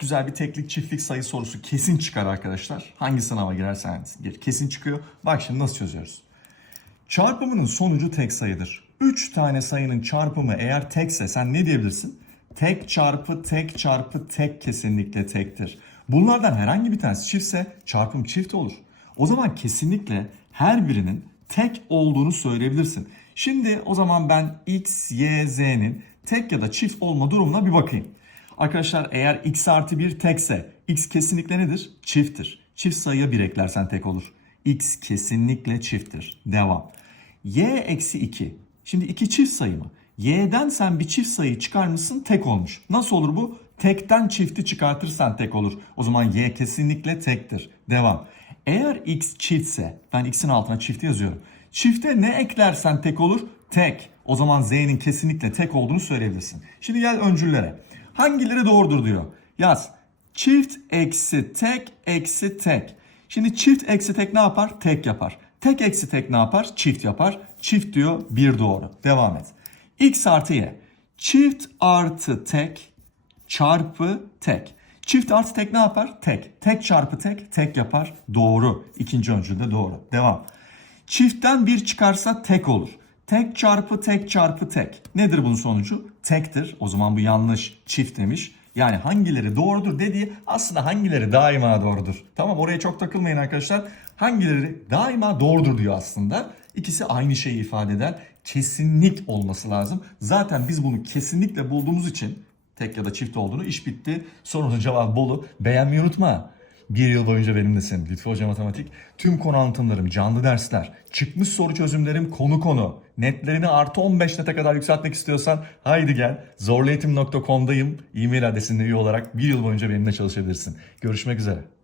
Güzel bir teklik çiftlik sayı sorusu kesin çıkar arkadaşlar. Hangi sınava girerseniz gir. Kesin çıkıyor. Bak şimdi nasıl çözüyoruz. Çarpımının sonucu tek sayıdır. 3 tane sayının çarpımı eğer tekse sen ne diyebilirsin? Tek çarpı tek çarpı tek kesinlikle tektir. Bunlardan herhangi bir tanesi çiftse çarpım çift olur. O zaman kesinlikle her birinin tek olduğunu söyleyebilirsin. Şimdi o zaman ben x, y, z'nin tek ya da çift olma durumuna bir bakayım. Arkadaşlar eğer x artı 1 tekse x kesinlikle nedir? Çifttir. Çift sayıya 1 eklersen tek olur. x kesinlikle çifttir. Devam. y eksi 2. Şimdi 2 çift sayı mı? y'den sen bir çift sayı çıkarmışsın tek olmuş. Nasıl olur bu? Tekten çifti çıkartırsan tek olur. O zaman y kesinlikle tektir. Devam. Eğer x çiftse ben x'in altına çifti yazıyorum. Çifte ne eklersen tek olur? Tek. O zaman z'nin kesinlikle tek olduğunu söyleyebilirsin. Şimdi gel öncüllere. Hangileri doğrudur diyor. Yaz. Çift eksi tek eksi tek. Şimdi çift eksi tek ne yapar? Tek yapar. Tek eksi tek ne yapar? Çift yapar. Çift diyor bir doğru. Devam et. X artı y. Çift artı tek çarpı tek. Çift artı tek ne yapar? Tek. Tek çarpı tek tek yapar. Doğru. İkinci öncülde doğru. Devam. Çiftten bir çıkarsa tek olur. Tek çarpı tek çarpı tek. Nedir bunun sonucu? Tektir. O zaman bu yanlış. Çift demiş. Yani hangileri doğrudur dediği aslında hangileri daima doğrudur. Tamam oraya çok takılmayın arkadaşlar. Hangileri daima doğrudur diyor aslında. İkisi aynı şeyi ifade eder. Kesinlik olması lazım. Zaten biz bunu kesinlikle bulduğumuz için tek ya da çift olduğunu iş bitti. Sorunun cevabı Bolu. Beğenmeyi unutma. Bir yıl boyunca benimlesin. Lütfü Hoca Matematik. Tüm konu anlatımlarım, canlı dersler, çıkmış soru çözümlerim konu konu. Netlerini artı 15 nete kadar yükseltmek istiyorsan haydi gel. Zorlueğitim.com'dayım. E-mail adresinde üye olarak bir yıl boyunca benimle çalışabilirsin. Görüşmek üzere.